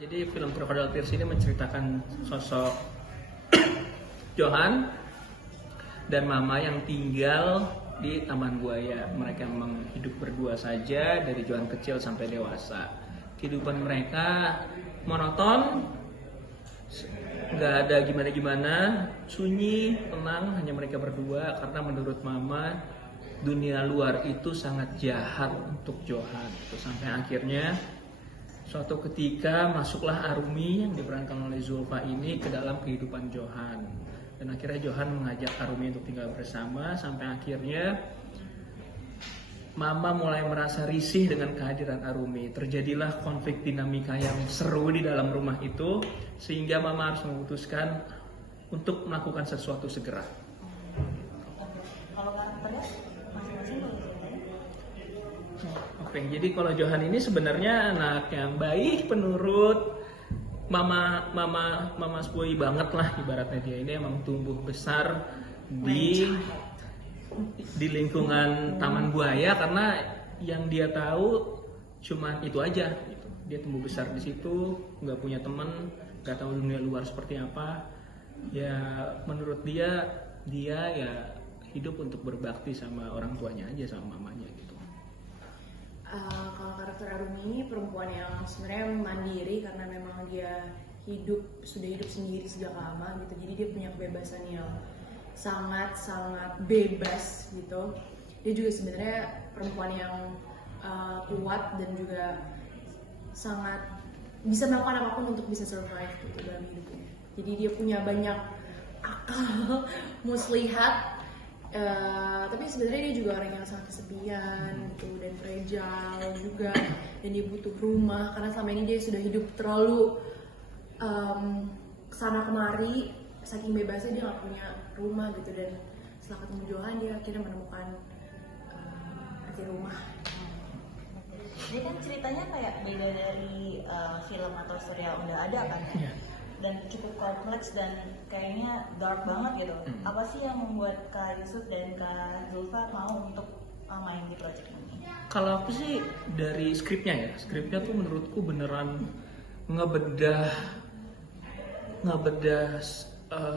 Jadi film Crocodile Tears ini menceritakan sosok Johan dan Mama yang tinggal di Taman Buaya. Mereka memang hidup berdua saja dari Johan kecil sampai dewasa. Kehidupan mereka monoton, nggak ada gimana-gimana, sunyi, tenang, hanya mereka berdua. Karena menurut Mama, dunia luar itu sangat jahat untuk Johan. Sampai akhirnya suatu ketika masuklah Arumi yang diperankan oleh Zulfa ini ke dalam kehidupan Johan. Dan akhirnya Johan mengajak Arumi untuk tinggal bersama. Sampai akhirnya Mama mulai merasa risih dengan kehadiran Arumi. Terjadilah konflik dinamika yang seru di dalam rumah itu, sehingga Mama harus memutuskan untuk melakukan sesuatu segera. Kalau karakternya masing-masing Oke, jadi kalau Johan ini sebenarnya anak yang baik, penurut, mama boy banget lah ibaratnya. Dia ini emang tumbuh besar di lingkungan Taman Buaya karena yang dia tahu cuman itu aja gitu. Dia tumbuh besar di situ, nggak punya teman, nggak tahu dunia luar seperti apa. Ya menurut dia ya hidup untuk berbakti sama orang tuanya aja, sama mamanya gitu. Kalau karakter Arumi ini perempuan yang sebenarnya mandiri karena memang dia sudah hidup sendiri sejak lama gitu. Jadi dia punya kebebasan yang sangat bebas gitu. Dia juga sebenarnya perempuan yang kuat dan juga sangat bisa melakukan apapun untuk bisa survive gitu dalam hidupnya. Jadi dia punya banyak akal, muslihat. Tapi sebenarnya dia juga orang yang sangat kesepian gitu dan fragile juga, dan dia butuh rumah karena selama ini dia sudah hidup terlalu kesana kemari, saking bebasnya dia nggak punya rumah gitu. Dan setelah ketemu Johan dia akhirnya menemukan arti rumah. Jadi kan ceritanya kayak beda dari film atau serial udah ada kan ya? Dan cukup kompleks dan kayaknya dark banget gitu. Apa sih yang membuat Kak Yusuf dan Kak Zulfa mau untuk main di project ini? Kalau aku sih dari skripnya tuh menurutku beneran ngebedah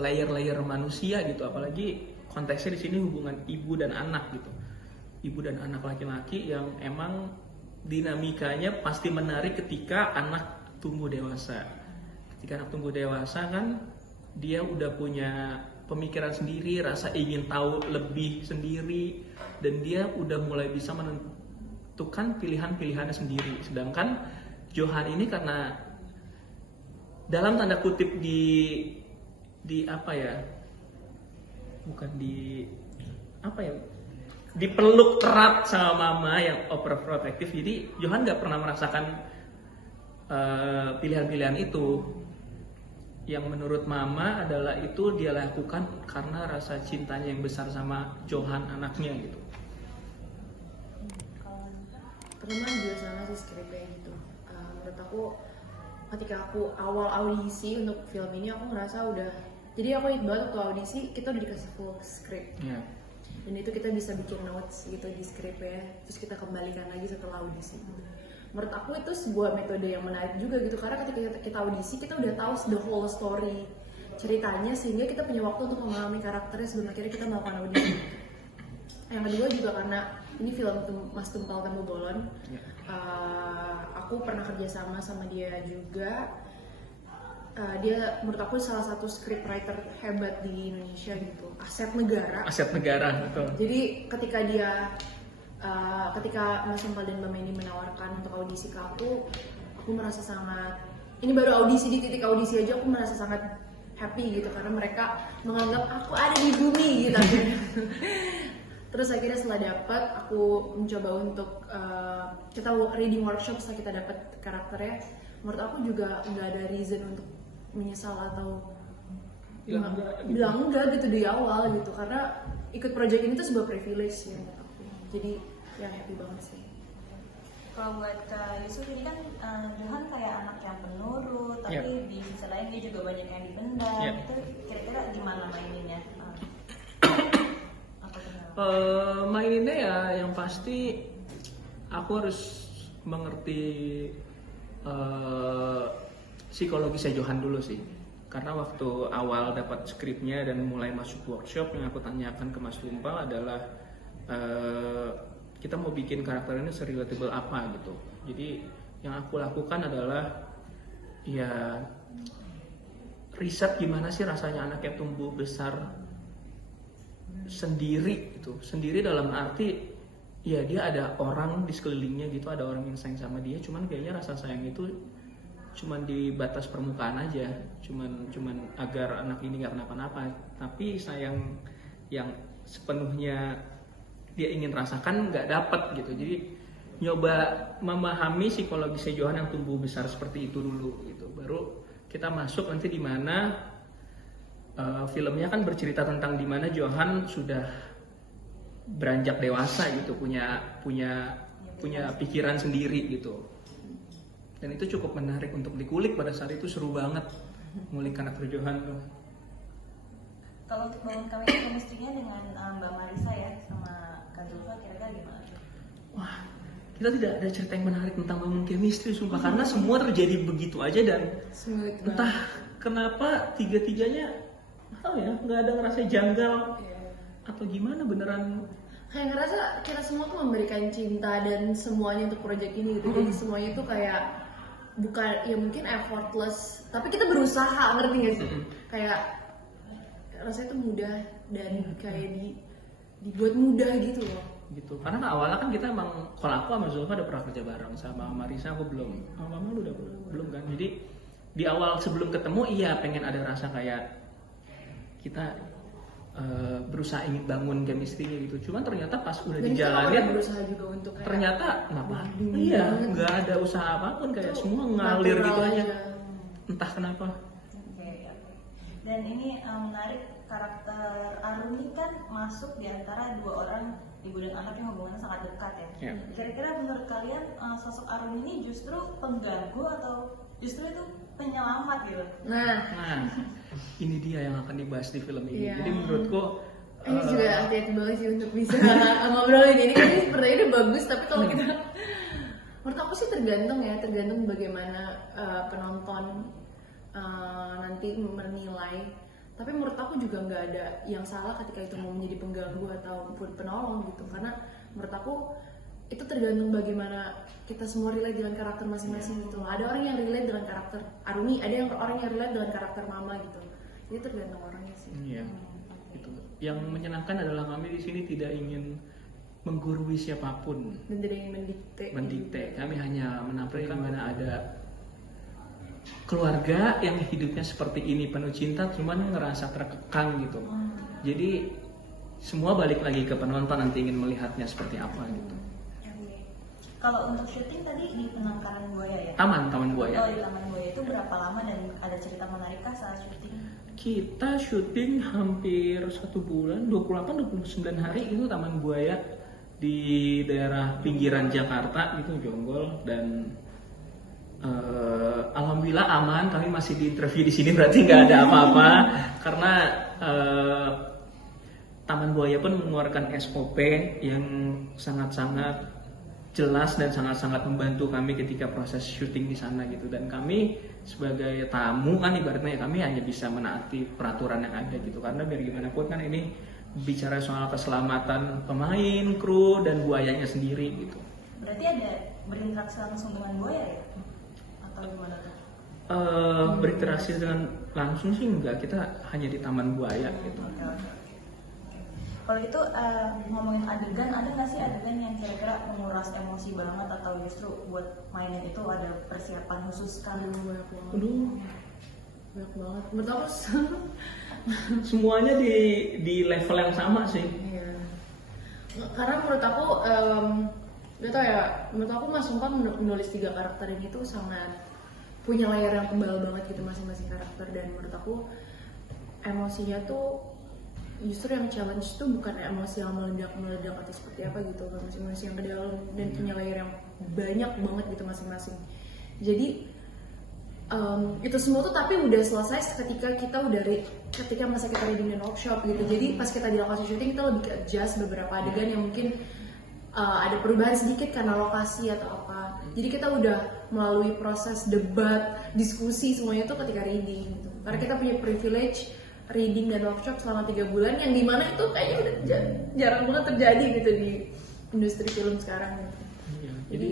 layer-layer manusia gitu. Apalagi konteksnya di sini hubungan ibu dan anak gitu. Ibu dan anak laki-laki yang emang dinamikanya pasti menarik ketika anak tumbuh dewasa. Ketika anak tumbuh dewasa kan dia udah punya pemikiran sendiri, rasa ingin tahu lebih sendiri, dan dia udah mulai bisa menentukan pilihan-pilihannya sendiri. Sedangkan Johan ini karena dalam tanda kutip dipeluk erat sama mama yang overprotective, jadi Johan nggak pernah merasakan pilihan-pilihan itu. Yang menurut mama adalah itu dia lakukan karena rasa cintanya yang besar sama Johan anaknya gitu. Pertama juga sama sih skripnya gitu. Menurut aku ketika aku awal audisi untuk film ini aku ngerasa jadi aku ingat banget waktu audisi kita udah dikasih full script. Dan itu kita bisa bikin notes gitu di skripnya, terus kita kembalikan lagi setelah audisi. Menurut aku itu sebuah metode yang menarik juga gitu, karena ketika kita audisi kita udah tahu the whole story ceritanya, sehingga kita punya waktu untuk memahami karakternya sebelum akhirnya kita melakukan audisi. Yang kedua juga karena ini film Mas Tumpal Temu Bolon, aku pernah kerjasama sama dia juga. Dia menurut aku salah satu scriptwriter hebat di Indonesia gitu, aset negara betul. Jadi ketika Mas Tumpal dan Mbak Meni menawarkan untuk audisi ke aku merasa sangat, ini baru audisi, di titik audisi aja aku merasa sangat happy gitu, karena mereka menganggap aku ada di bumi gitu. Terus akhirnya setelah dapat, aku mencoba untuk kita reading workshop setelah kita dapat karakternya. Menurut aku juga nggak ada reason untuk menyesal atau bilang enggak gitu di awal gitu, karena ikut project ini tuh sebuah privilege ya menurut aku. Jadi ya happy banget sih. Kalau buat Kak Yusuf ini kan Johan kayak anak yang penurut, tapi di sisi lain dia juga banyak yang dipendam. Itu kira-kira gimana maininnya? Maininnya ya yang pasti aku harus mengerti psikologisnya Johan dulu sih. Karena waktu awal dapat skripnya dan mulai masuk workshop, yang aku tanyakan ke Mas Tumpal adalah kita mau bikin karakter ini se-relatable apa gitu. Jadi yang aku lakukan adalah ya riset gimana sih rasanya anaknya tumbuh besar sendiri gitu. Sendiri dalam arti ya dia ada orang di sekelilingnya gitu, ada orang yang sayang sama dia, cuman kayaknya rasa sayang itu cuman di batas permukaan aja, cuman agar anak ini nggak kenapa-napa. Tapi sayang yang sepenuhnya dia ingin rasakan nggak dapet gitu. Jadi nyoba memahami psikologisnya Johan yang tumbuh besar seperti itu dulu gitu. Baru kita masuk nanti di mana filmnya kan bercerita tentang di mana Johan sudah beranjak dewasa gitu, punya pikiran sendiri gitu. Dan itu cukup menarik untuk dikulik pada saat itu, seru banget ngulik karakter Johan tuh. Kalau untuk bangun chemistry-nya dengan Mbak Marissa ya sama Kak Zulfa kira-kira gimana? Wah, kita tidak ada cerita yang menarik tentang bangun chemistry sumpah, karena semua terjadi begitu aja dan entah kenapa tiga-tiganya nggak ada ngerasa janggal atau gimana, beneran kayak ngerasa kita semua tuh memberikan cinta dan semuanya untuk proyek ini gitu. Jadi semuanya tuh kayak bukan ya mungkin effortless, tapi kita berusaha, ngerti gak sih? Kayak rasanya tuh mudah dan kayak dibuat mudah gitu loh. Gitu. Karena awalnya kan kita emang, kalau aku sama Zulfa udah pernah kerja bareng, sama Marissa aku belum. Sama Mama lu udah belum kan? Jadi di awal sebelum ketemu iya pengen ada rasa kayak kita berusaha ingin bangun chemistry-nya gitu. Cuman ternyata pas udah dan dijalanin berusaha juga untuk kayak ternyata iya nggak ada usaha apapun, kayak semua ngalir gitu aja. Entah kenapa. Oke. Dan ini menarik, karakter Aruni kan masuk di antara dua orang ibu dan anak yang hubungannya sangat dekat ya. Yeah. Kira-kira menurut kalian sosok Aruni ini justru pengganggu atau justru itu penyelamat gitu? Nah, ini dia yang akan dibahas di film ini. Iya. Jadi menurutku ini juga hati-hati banget sih untuk bisa ngobrolin ini. Kan ini sepertinya udah bagus, tapi kalau kita menurut aku sih tergantung bagaimana penonton nanti menilai. Tapi menurut aku juga nggak ada yang salah ketika itu mau menjadi pengganggu ataupun penolong gitu, karena menurut aku itu tergantung bagaimana kita semua relate dengan karakter masing-masing gitu loh. Ada orang yang relate dengan karakter Aruni, ada yang orang yang relate dengan karakter Mama gitu. Jadi tergantung orangnya sih. Iya. Gitu. Yang menyenangkan adalah kami di sini tidak ingin menggurui siapapun Dan tidak ingin mendikte. Kami hanya menampilkan mana ada keluarga yang hidupnya seperti ini, penuh cinta, cuman ngerasa terkekang gitu. Jadi semua balik lagi ke penonton nanti ingin melihatnya seperti apa gitu. Kalau untuk syuting tadi di Penangkaran Buaya ya? Taman Buaya. Oh, di Taman Buaya itu berapa lama dan ada cerita menarikkah saat syuting? Kita syuting hampir 1 bulan, 28-29 hari itu Taman Buaya di daerah pinggiran Jakarta itu, Jonggol. Dan alhamdulillah aman, kami masih di interview di sini, berarti nggak ada apa-apa karena Taman Buaya pun mengeluarkan SOP yang sangat-sangat jelas dan sangat-sangat membantu kami ketika proses syuting di sana gitu. Dan kami sebagai tamu kan ibaratnya kami hanya bisa menaati peraturan yang ada gitu, karena biar gimana pun kan ini bicara soal keselamatan pemain, kru, dan buayanya sendiri gitu. Berarti ada berinteraksi langsung dengan buaya ya? Atau gimana tuh? Berinteraksi dengan langsung sih enggak, kita hanya di Taman Buaya gitu. Kalau itu ngomongin adegan, ada nggak sih adegan yang kira-kira menguras emosi banget atau justru buat mainin itu ada persiapan khusus kan? Banyak banget. Banyak banget. Menurut aku semuanya di level yang sama sih. iya. Karena menurut aku gak tau ya, menurut aku Mas Sumpah menulis 3 karakter ini tuh sangat punya layar yang tebal banget gitu masing-masing karakter. Dan menurut aku emosinya tuh justru yang challenge tuh bukan emosi yang meledak atau seperti apa gitu, masing-masing yang ke dalam dan punya layer yang banyak banget gitu masing-masing. Jadi itu semua tuh tapi udah selesai ketika masa kita reading dan workshop gitu. Jadi pas kita di lokasi syuting kita lebih ke adjust beberapa adegan yang mungkin ada perubahan sedikit karena lokasi atau apa. Jadi kita udah melalui proses debat, diskusi semuanya itu ketika reading gitu. Karena kita punya privilege reading dan workshop selama 3 bulan yang dimana itu kayaknya udah jarang banget terjadi gitu di industri film sekarang gitu. Iya, jadi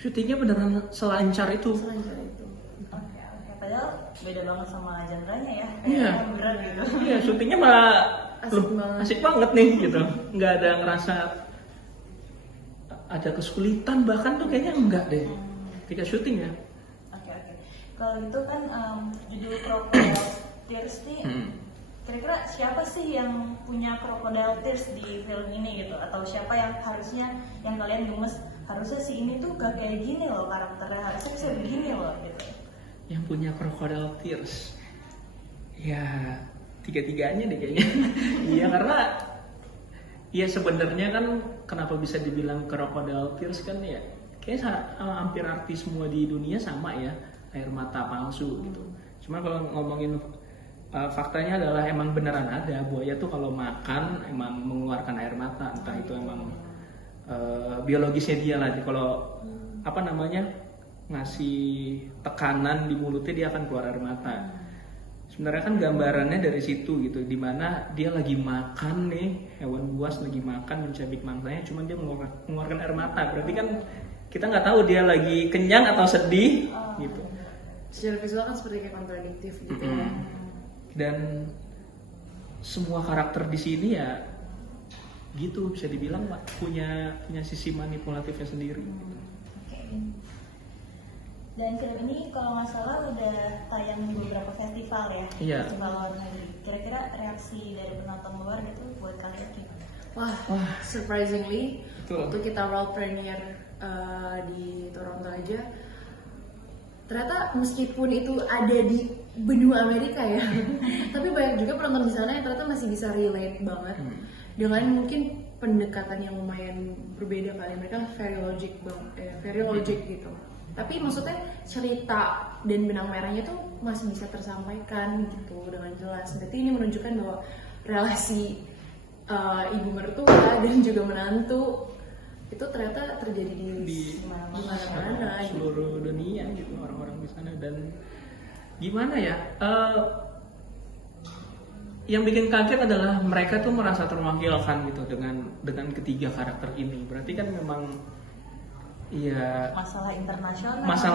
syutingnya beneran selancar itu. Selancar itu. Oke. Padahal beda banget sama genre-nya ya. Iya. Kayak berat gitu. Iya, syutingnya malah Asik banget. banget nih gitu. Nggak ada ngerasa ada kesulitan, bahkan tuh kayaknya enggak deh ketika syuting ya. Oke. Kalau gitu kan judul Crocodile Tears nih, kira-kira siapa sih yang punya Crocodile Tears di film ini gitu? Atau siapa yang harusnya yang kalian gemes, harusnya si ini tuh gak kayak gini loh karakternya, harusnya bisa begini loh gitu. Yang punya Crocodile Tears, ya tiga-tiganya deh kayaknya. Iya, karena ya sebenarnya kan kenapa bisa dibilang Crocodile Tears kan ya kayak hampir artis semua di dunia sama ya, air mata palsu gitu. Cuma kalau ngomongin faktanya adalah emang beneran ada buaya tuh kalau makan emang mengeluarkan air mata, entah itu emang biologisnya dia lah. Kalau apa namanya ngasih tekanan di mulutnya dia akan keluar air mata. Sebenarnya kan gambarannya dari situ gitu, dimana dia lagi makan nih, hewan buas lagi makan mencabik mangsanya, cuman dia mengeluarkan air mata. Berarti kan kita nggak tahu dia lagi kenyang atau sedih gitu. Secara visual kan seperti kayak kontradiktif gitu ya. Dan semua karakter di sini ya gitu, bisa dibilang punya sisi manipulatifnya sendiri. Oke. Dan film ini kalau nggak salah udah tayang di beberapa festival ya, Iya. festival luar negeri. Kira-kira reaksi dari penonton luar gitu buat kalian gimana? Wah, surprisingly Betul. waktu kita world premiere di Toronto aja, ternyata meskipun itu ada di benua Amerika ya, tapi banyak juga penonton di sana yang ternyata masih bisa relate banget dengan mungkin pendekatan yang lumayan berbeda kali. Mereka very logic gitu. Tapi maksudnya cerita dan benang merahnya tuh masih bisa tersampaikan gitu dengan jelas. Berarti ini menunjukkan bahwa relasi ibu mertua dan juga menantu itu ternyata terjadi di mana-mana gitu. Seluruh dunia gitu, orang-orang di sana. Dan gimana ya, yang bikin kaget adalah mereka tuh merasa terwakilkan gitu dengan ketiga karakter ini. Berarti kan memang ya masalah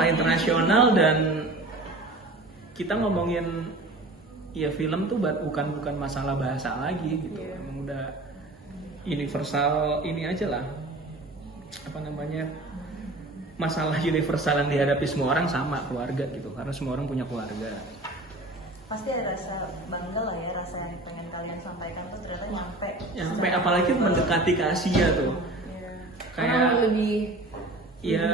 internasional dan kita ngomongin ya film tuh bukan masalah bahasa lagi gitu. Emang udah universal ini aja lah, apa namanya, masalah universal yang dihadapi semua orang sama, keluarga gitu, karena semua orang punya keluarga. Pasti ada rasa bangga lah ya, rasa yang pengen kalian sampaikan tuh ternyata nyampe Apalagi mendekati ke Asia tuh. Karena Kayak lebih ya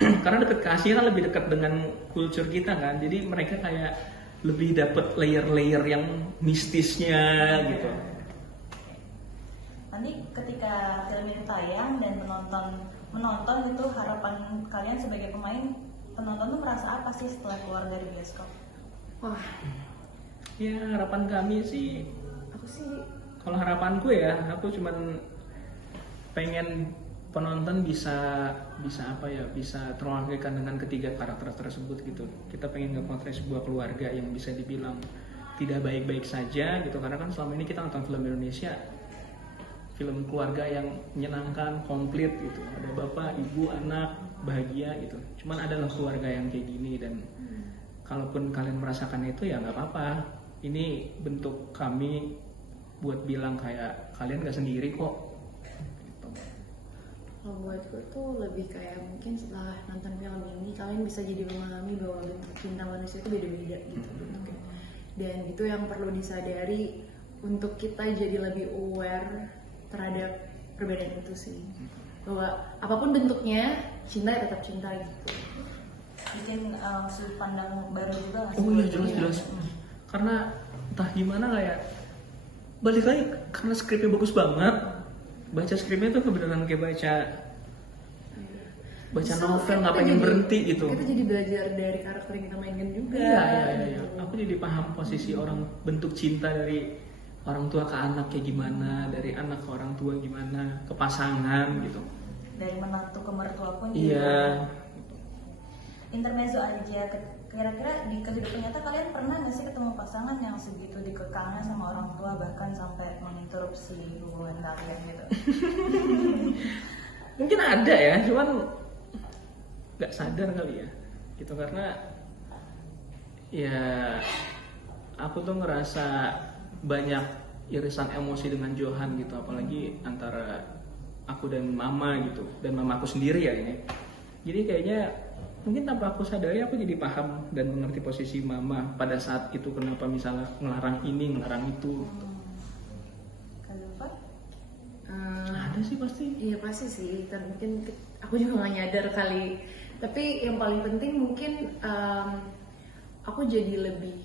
karena deket ke Asia kan lebih dekat dengan kultur kita kan, jadi mereka kayak lebih dapet layer-layer yang mistisnya gitu. Nanti ketika film itu tayang dan menonton itu, harapan kalian sebagai pemain, penonton tuh merasa apa sih setelah keluar dari bioskop? wah, Ya harapan kami sih, aku sih kalau harapanku ya, aku cuman pengen penonton bisa apa ya, bisa terwakilkan dengan ketiga karakter tersebut gitu. Kita pengen nge-portray sebuah keluarga yang bisa dibilang tidak baik-baik saja gitu, karena kan selama ini kita nonton film Indonesia, film keluarga yang menyenangkan, komplit gitu, ada bapak, ibu, anak, bahagia gitu. Cuman adalah keluarga yang kayak gini, dan kalaupun kalian merasakan itu ya nggak apa-apa. Ini bentuk kami buat bilang kayak kalian gak sendiri kok. Gitu. kalau buat gue tuh lebih kayak mungkin setelah nonton film ini kalian bisa jadi memahami bahwa bentuk cinta manusia itu beda-beda gitu bentuknya. Dan itu yang perlu disadari untuk kita jadi lebih aware terhadap perbedaan itu sih. Bahwa apapun bentuknya, cinta ya tetap cinta gitu. Bikin sudut pandang baru juga nggak sih? Oh iya, jelas. Karena entah gimana kayak balik lagi, karena skripnya bagus banget. Baca skripnya tuh kebenaran kayak baca novel, nggak pengen berhenti gitu. Kita jadi belajar dari karakter yang kita mainkan juga. Iya. Aku jadi paham posisi orang, bentuk cinta dari orang tua ke anak kayak gimana, dari anak ke orang tua gimana, ke pasangan gitu. dari menantu ke mertua pun Iya. Intermezzo aja, kira-kira di kehidupan nyata kalian pernah nggak sih ketemu pasangan yang segitu dikekangnya sama orang tua bahkan sampai menginterupsi hubungan kalian gitu? Mungkin ada ya, cuman nggak sadar kali ya, gitu karena ya aku tuh ngerasa banyak irisan emosi dengan Johan gitu, apalagi antara aku dan mama gitu, dan mamaku sendiri ya ini. Jadi kayaknya mungkin tanpa aku sadari aku jadi paham dan mengerti posisi mama pada saat itu, kenapa misalnya ngelarang ini, ngelarang itu. Kalau Zulfa? Ada sih pasti. Iya pasti sih, dan mungkin aku juga nggak nyadar kali. Tapi yang paling penting mungkin aku jadi lebih,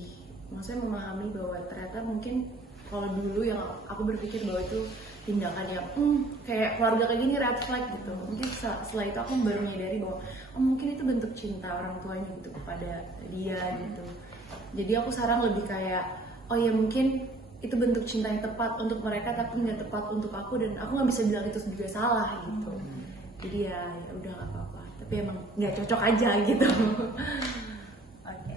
maksudnya memahami bahwa ternyata mungkin kalau dulu yang aku berpikir bahwa itu tindakan yang kayak keluarga kayak gini red flag gitu. Mungkin setelah itu aku baru menyadari bahwa mungkin itu bentuk cinta orang tuanya gitu kepada dia gitu. Jadi aku sekarang lebih kayak oh ya mungkin itu bentuk cinta yang tepat untuk mereka tapi nggak tepat untuk aku, dan aku nggak bisa bilang itu juga salah gitu. Jadi ya udah nggak apa-apa. Tapi emang nggak cocok aja gitu. Oke.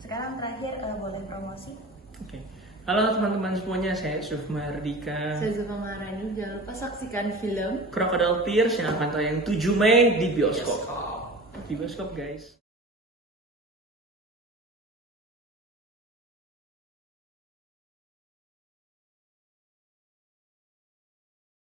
Sekarang terakhir boleh promosi? Oke. Halo teman-teman semuanya, saya Yusuf Mardika. Saya Zulfa Maharani, jangan lupa saksikan film Crocodile Tears yang akan tayang 7 Mei di bioskop. Di bioskop guys.